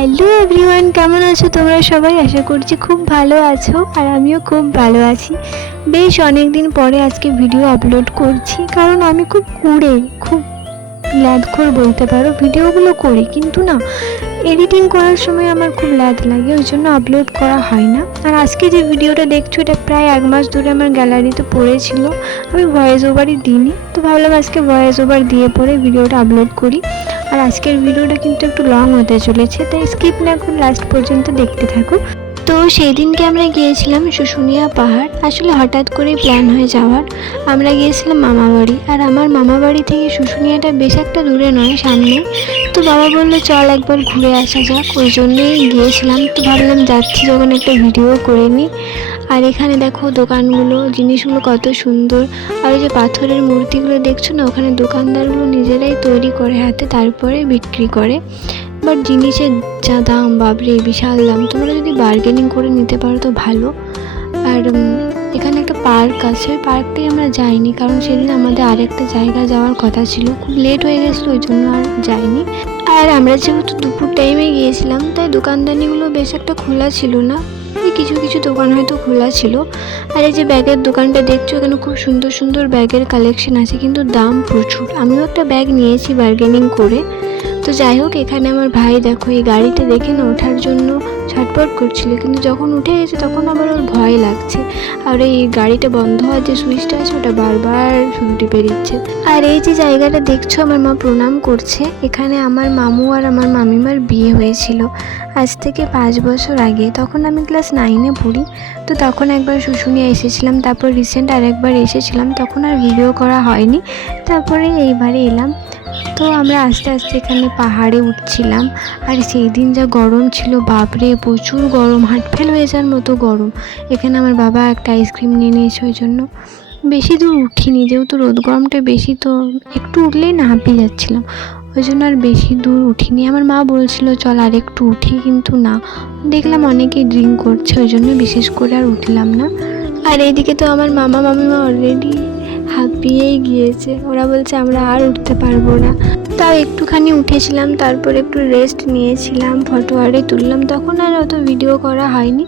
Hello everyone, কেমন আছো তোমরা সবাই? আশা করছি খুব ভালো আছো আর আমিও খুব ভালো আছি। বেশ অনেক দিন পরে আজকে ভিডিও আপলোড করছি, কারণ আমি খুব ল্যাদখোর বলতে পারো। ভিডিওগুলো করি কিন্তু না, এডিটিং করার সময় আমার খুব ল্যাদ লাগে, ওই জন্য আপলোড করা হয় না। আর আজকে যে ভিডিওটা দেখছো এটা প্রায় 1 মাস ধরে আমার গ্যালারিতে পড়েছিল, আমি ভয়েস ওভারই দিইনি, তো ভাবলাম আজকে ভয়েস ওভার দিয়ে পরে ভিডিওটা আপলোড করি। আর আজকের ভিডিওটা কিন্তু একটু লং হতে চলেছে, তাই স্কিপ না করে লাস্ট পর্যন্ত দেখতে থাকো। তো সেই দিনকে আমরা গিয়েছিলাম শুশুনিয়া পাহাড়। আসলে হঠাৎ করেই প্ল্যান হয়ে যাওয়ার। আমরা গিয়েছিলাম মামা বাড়ি, আর আমার মামা বাড়ি থেকে শুশুনিয়াটা বেশ একটা দূরে নয়, সামনে। তো বাবা বললো চল একবার ঘুরে আসা যাক, ওই জন্যই গিয়েছিলাম। তো ভাবলাম যাচ্ছি যখন একটা ভিডিও করে নিই। আর এখানে দেখো দোকানগুলো, জিনিসগুলো কত সুন্দর। আর ওই যে পাথরের মূর্তিগুলো দেখছো না, ওখানে দোকানদারগুলো নিজেরাই তৈরি করে হাতে, তারপরে বিক্রি করে। বাট জিনিসের যা দাম, বাবরে বিশাল দাম। তোমরা যদি বার্গেনিং করে নিতে পারো তো ভালো। আর এখানে একটা পার্ক আছে, ওই পার্কটাই আমরা যাইনি, কারণ সেদিন আমাদের আরেকটা জায়গা যাওয়ার কথা ছিল, খুব লেট হয়ে গেছিলো, ওই জন্য আর যাইনি। আর আমরা যেহেতু দুপুর টাইমে গিয়েছিলাম, তাই দোকানদানিগুলো বেশ একটা খোলা ছিল না, কিছু কিছু দোকান হয়তো খোলা ছিল। আর এই যে ব্যাগের দোকানটা দেখছো, এখানে খুব সুন্দর সুন্দর ব্যাগের কালেকশন আছে, কিন্তু দাম প্রচুর। আমিও একটা ব্যাগ নিয়েছি বার্গেনিং করে। তো যাই হোক, এখানে আমার ভাই দেখো এই গাড়িতে দেখে না ওঠার জন্য ছটপট করছিল, কিন্তু যখন উঠে গেছে তখন আবার ওর ভয় লাগছে। আর এই গাড়িটা বন্ধ হওয়ার যে সুইচটা আছে ওটা বারবার শুধু টিপে দিচ্ছে। আর এই যে জায়গাটা দেখছো, আমার মা প্রণাম করছে, এখানে আমার মামু আর আমার মামিমার বিয়ে হয়েছিল আজ থেকে 5 বছর আগে। তখন আমি ক্লাস 9-এ পড়ি। তো তখন একবার শুশুনিয়া এসেছিলাম, তারপর রিসেন্ট আরেকবার এসেছিলাম, তখন আর ভিডিও করা হয়নি। তারপরে এইবারে এলাম। তো আমরা আস্তে আস্তে এখানে পাহাড়ে উঠছিলাম। আর সেই দিন যা গরম ছিল, বাপরে প্রচুর গরম, হার্ট ফেল হয়ে যাওয়ার মতো গরম। এখানে আমার বাবা একটা আইসক্রিম নিয়ে নিয়েছে, ওই জন্য বেশি দূর উঠিনি, যেহেতু রোদ গরমটা বেশি, তো একটু উঠলেই না হাঁপিয়ে যাচ্ছিলাম, ওই জন্য আর বেশি দূর উঠিনি। আমার মা বলছিল চল আর একটু উঠি, কিন্তু না, দেখলাম অনেকেই ড্রিঙ্ক করছে, ওই জন্য বিশেষ করে আর উঠলাম না। আর এইদিকে তো আমার মামা মামিমা অলরেডি হাঁপিয়েই গিয়েছে, ওরা বলছে আমরা আর উঠতে পারবো না। তাও একটুখানি উঠেছিলাম, তারপর একটু রেস্ট নিয়েছিলাম, ফটো আরে তুললাম, তখন আর অত ভিডিও করা হয়নি।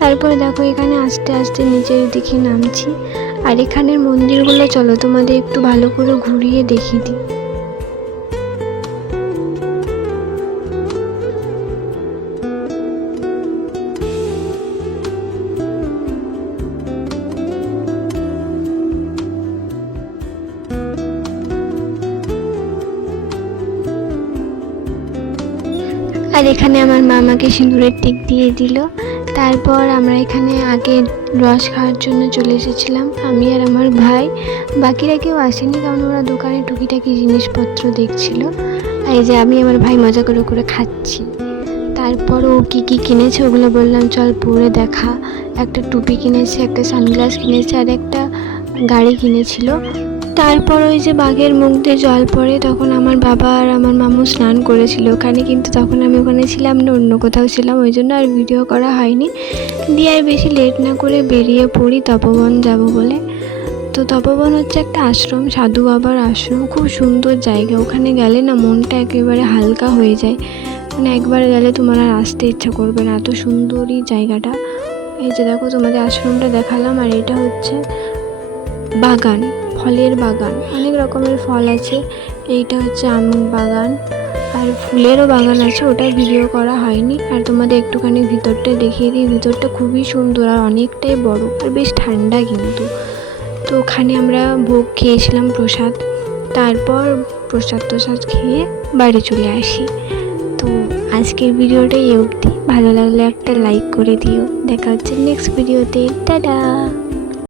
তারপরে দেখো এখানে আস্তে আস্তে নিচের দিকে নামছি। আর এখানের মন্দিরগুলো চলো তোমাদের একটু ভালো করে ঘুরিয়ে দেখিয়ে দিই। আর এখানে আমার মা আমাকে সিঁদুরের টিক দিয়ে দিল। তারপর আমরা এখানে আগে রস খাওয়ার জন্য চলে এসেছিলাম, আমি আর আমার ভাই। বাকিরা কেউ আসেনি, কারণ ওরা দোকানে টুকিটাকি জিনিসপত্র দেখছিল। এই যে আমি আমার ভাই মজা করে করে খাচ্ছি। তারপর ও কী কী কিনেছে ওগুলো বললাম চল পরে দেখা। একটা টুপি কিনেছে, একটা সানগ্লাস কিনেছে, আর একটা গাড়ি কিনেছিল। তারপর ওই যে বাঘের মুখ দিয়ে জল পড়ে, তখন আমার বাবা আর আমার মামু স্নান করেছিল ওখানে, কিন্তু তখন আমি ওখানে ছিলাম না, অন্য কোথাও ছিলাম, ওই জন্য আর ভিডিও করা হয়নি। দিয়ে আর বেশি লেট না করে বেরিয়ে পড়ি তপোবন যাব বলে। তো তপোবন হচ্ছে একটা আশ্রম, সাধু বাবার আশ্রম, খুব সুন্দর জায়গা। ওখানে গেলে না মনটা একেবারে হালকা হয়ে যায়, মানে একবার গেলে তোমার আর আসতে ইচ্ছা করবে না, এত সুন্দরই জায়গাটা। এই যে দেখো তোমাদের আশ্রমটা দেখালাম, আর এটা হচ্ছে বাগান, ফলের বাগান, অনেক রকমের ফল আছে। এইটা হচ্ছে আম বাগান, আর ফুলেরও বাগান আছে, ওটা ভিডিও করা হয়নি। আর তোমাদের একটুখানি ভিতরটা দেখিয়ে দিই, ভিতরটা খুবই সুন্দর আর অনেকটাই বড়, আর বেশ ঠান্ডা কিন্তু। তো ওখানে আমরা ভোগ খেয়েছিলাম, প্রসাদ। তারপর প্রসাদ খেয়ে বাড়ি চলে আসি। তো আজকের ভিডিওটা এই অবধি, ভালো লাগলে একটা লাইক করে দিও। দেখা হচ্ছে নেক্সট ভিডিওতে, টাটা।